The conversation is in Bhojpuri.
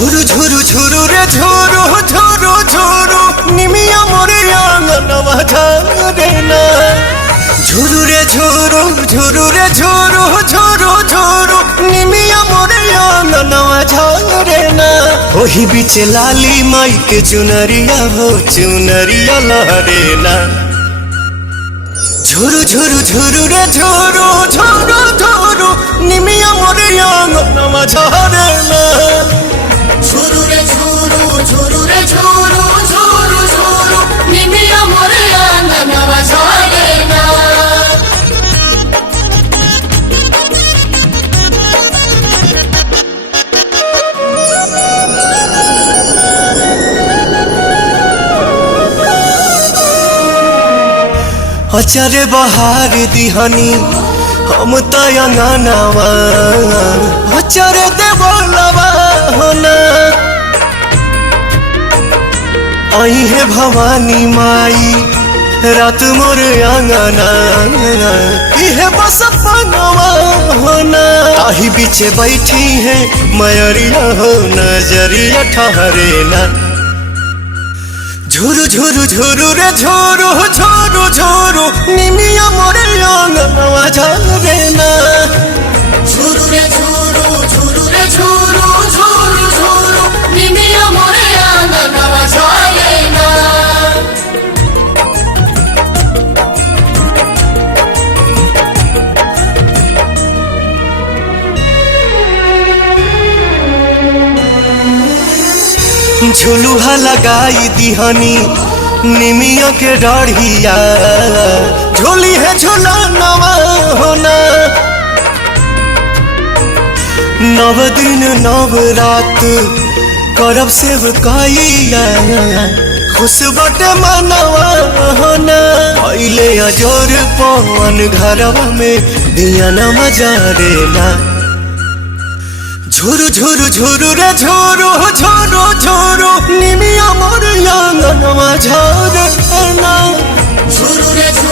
झुरु झुरु झुरु रे झुरु झुरु झुरु निमिया मोरे आंगनवा झारे ना। झुरु रे झुरु झुरु रे झुरु झुरु झुरु निमिया मोरे आंगनवा झारे ना। ओही बीच लाली माई के चुनरिया हो चुनरिया लहरे ना। झुरु झुरु झुरु रे झुरु झुरु झुरु निमिया मोरे आंगनवा झारे ना। झुरु रे झुरु झुरु रे झुरु झुरु झुरु निमिया मोरे आंगनवा झारे ना। अचरे बहार दिहनी हम तयंगनवा अचरे देवलवा होना। आई है भवानी माई रात मोर आंगना इहे बस पनवा होना। आही बीचे बैठी है मयरिया हो नजरिया ठहरे ना। झुरु झुरु झुरु रे झुरु झुरु झुरु निमिया मोरे आंगनवा झारे ना। झुरु रे झुरु झुरु रे झुरु झुरु झुरु निमिया मोरे आंगनवा झारे ना। झुलुहा लगाई दिहनी निमिया के डढ़िया झोली है झुलनवा होना। नव दिन नव रात करब सेवकाइया खुश बटे मनवा होना। पहले अजोर पवन घरवा में दिया न मजारे ना। झुरु झुरु झुरु रे झुरु झुरु झुरु निमिया मोर आंगनवा झारे ना। झुरु रे झुरु